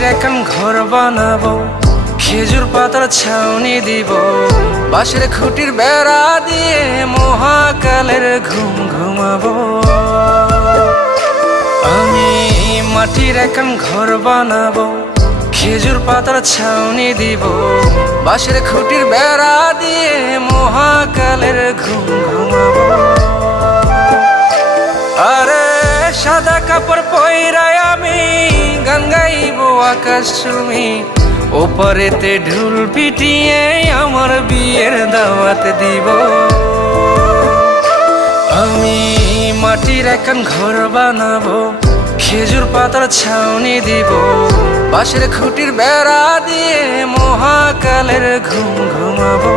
মাটির এখন ঘর বানাবো, খেজুর পাতার ছাউনি দিব, বাঁশের খুঁটির বেড়া দিয়ে মহাকালের ঘুম ঘুমাবো। আমি মাটির এখন ঘর বানাবো, খেজুর পাতার ছাউনি দিব, বাঁশের খুঁটির বেড়া দিয়ে মহাকালের ঘুম ঘুমাবো। আরে সাদা কাপড় পইরায় আমি গান গাইব আকাশ চুমি, ওপারেতে ঢুল পিটিয়ে আমার বিয়ের দাওয়াত দিব। আমি মাটির এখন ঘর বানাবো, খেজুর পাতার ছাউনি দিব, বাঁশের খুঁটির বেড়া দিয়ে মহাকালের ঘুম ঘুমাবো।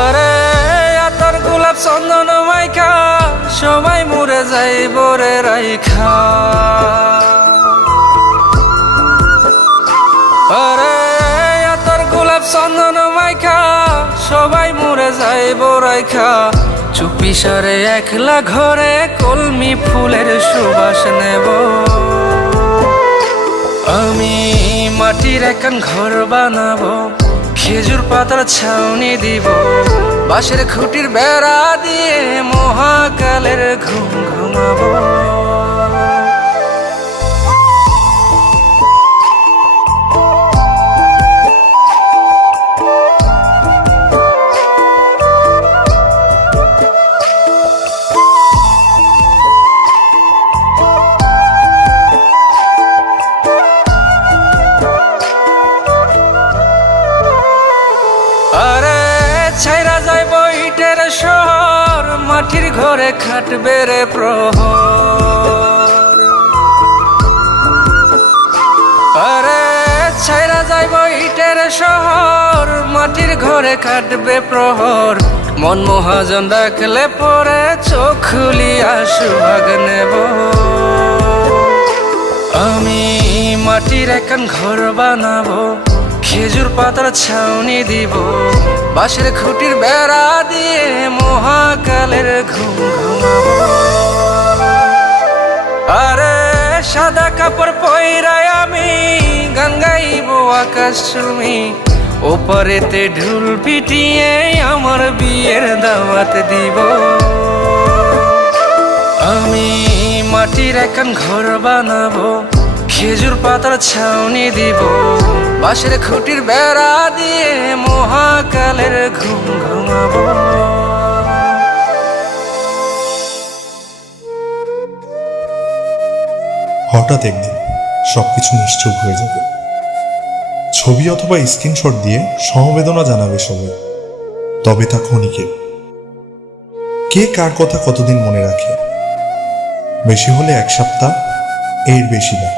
আরে আতর গোলাপ চন্দন মাইখা সবাই মরে যাইব রে রাইখা। আরে আতর গোলাপ চন্দন মাইখা সবাই মরে যাইব রাইখা, চুপি সারে একলা ঘরে কলমি ফুলের সুবাস নেব। আমি মাটির এখন ঘর বানাবো, খেজুর পাতার ছাউনি দিব, বাঁশের খুঁটির বেড়া দিয়ে মহাকালের ঘুম ঘুমাবো। আরে ছাইরা যাইব ইটের শহর, মাটির ঘরে খাটবে রে প্রহর। আরে ছাইরা যাইব ইটের শহর, মাটির ঘরে খাটবে প্রহর, মন মহাজন ডাকলে পরে চোখ খুলিয়া সুহাগ নেব। আমি মাটির এখন ঘর বানাবো, খেজুর পাতার ছাউনি দিব, বাঁশের খুঁটির বেড়া দিয়ে মহাকালের ঘুম ঘুমাবো। আরে সাদা কাপড় পইরায় আমি গান গাইব আকাশ চুমি, ওপারেতে ঢুল পিটিয়ে আমার বিয়ের দাওয়াত দিব। আমি মাটির এখন ঘর বানাবো, খেজুর পাতার ছাউনি দিব, বাঁশের খুঁটির বেড়া দিয়ে মহাকালের ঘুম ঘুমাবো। হঠাৎ একদিন সবকিছু নিশ্চুপ হয়ে যাবে। ছবি অথবা স্ক্রিনশট দিয়ে সমবেদনা জানাবে সবাই, তবে তা ক্ষণিকের। কে কার কথা কতদিন মনে রাখে? বেশি হলে এক সপ্তাহ, এর বেশি না।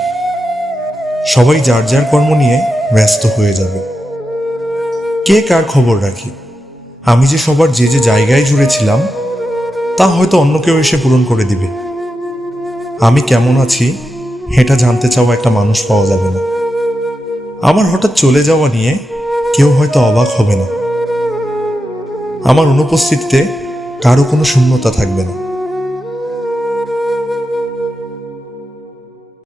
সবাই যার যার কর্ম নিয়ে ব্যস্ত হয়ে যাবে। কে কার খবর রাখি? আমি যে সবার যে যে জায়গায় জুড়েছিলাম তা হয়তো অন্য কেউ এসে পূরণ করে দিবে। আমি কেমন আছি এটা জানতে চাওয়া একটা মানুষ পাওয়া যাবে না। আমার হঠাৎ চলে যাওয়া নিয়ে কেউ হয়তো অবাক হবে না। আমার অনুপস্থিতিতে কারো কোনো শূন্যতা থাকবে না।